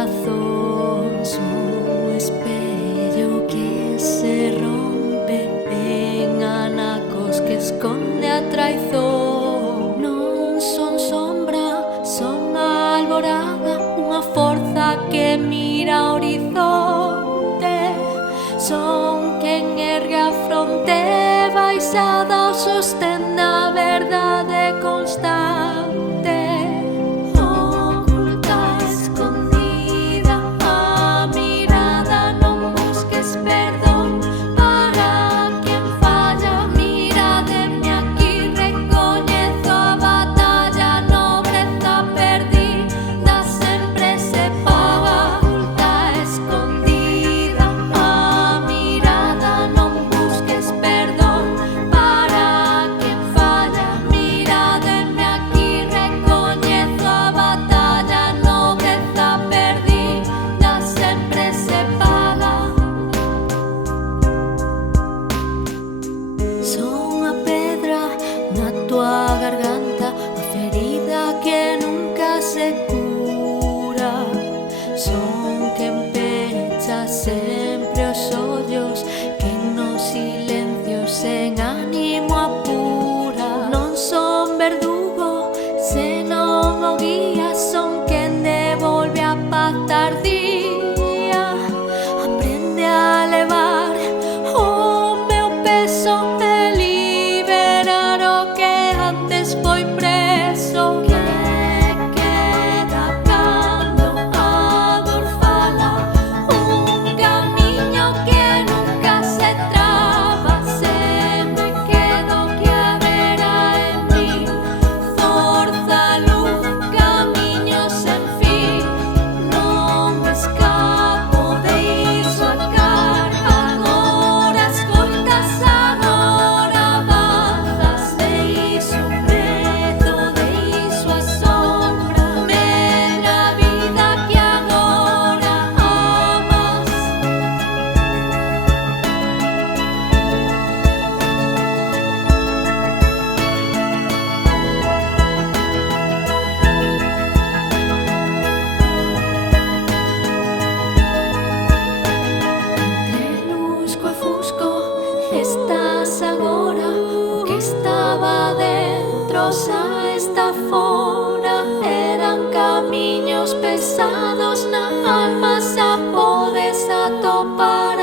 corazón son espello que se rompe en anacos que esconde a traizón. Non son sombra, son alborada, unha forza que mira ao horizonte. Son quen ergue a fronte baixada ao sostén da verdade constante. Oculta, escondida, a mirada, non busques perdón para quen falla. Mírademe aquí, recoñezo a batalla, nobreza perdida sempre se paga. Oculta, escondida, a mirada, non busques perdón para quen falla. Mírademe aquí, recoñezo a batalla, nobreza perdida sempre se paga. Son a pedra na tua garganta, a ferida que nunca se cura. Son quen pecha sempre os ollos, quen no silencio sen ánimo apura. Non son verdugo, senón o guía, son quen devolve a paz tardía. Aprende a levar o meu peso e liberar o que antes foi preso. Que queda cando a dor fala, un camiño que nunca se traba. Sempre quedo que haberá en mí forza, luz, camiño sen fin. Non me escapo de iso a cara. Agora escoitas, agora bajas, de iso medo, de iso a sombra. Ven a vida que agora amas. Entre lusco e fusco estás agora, o que estaba dentro xa está fora. Eran camiños pesados na alma, xa podes atopar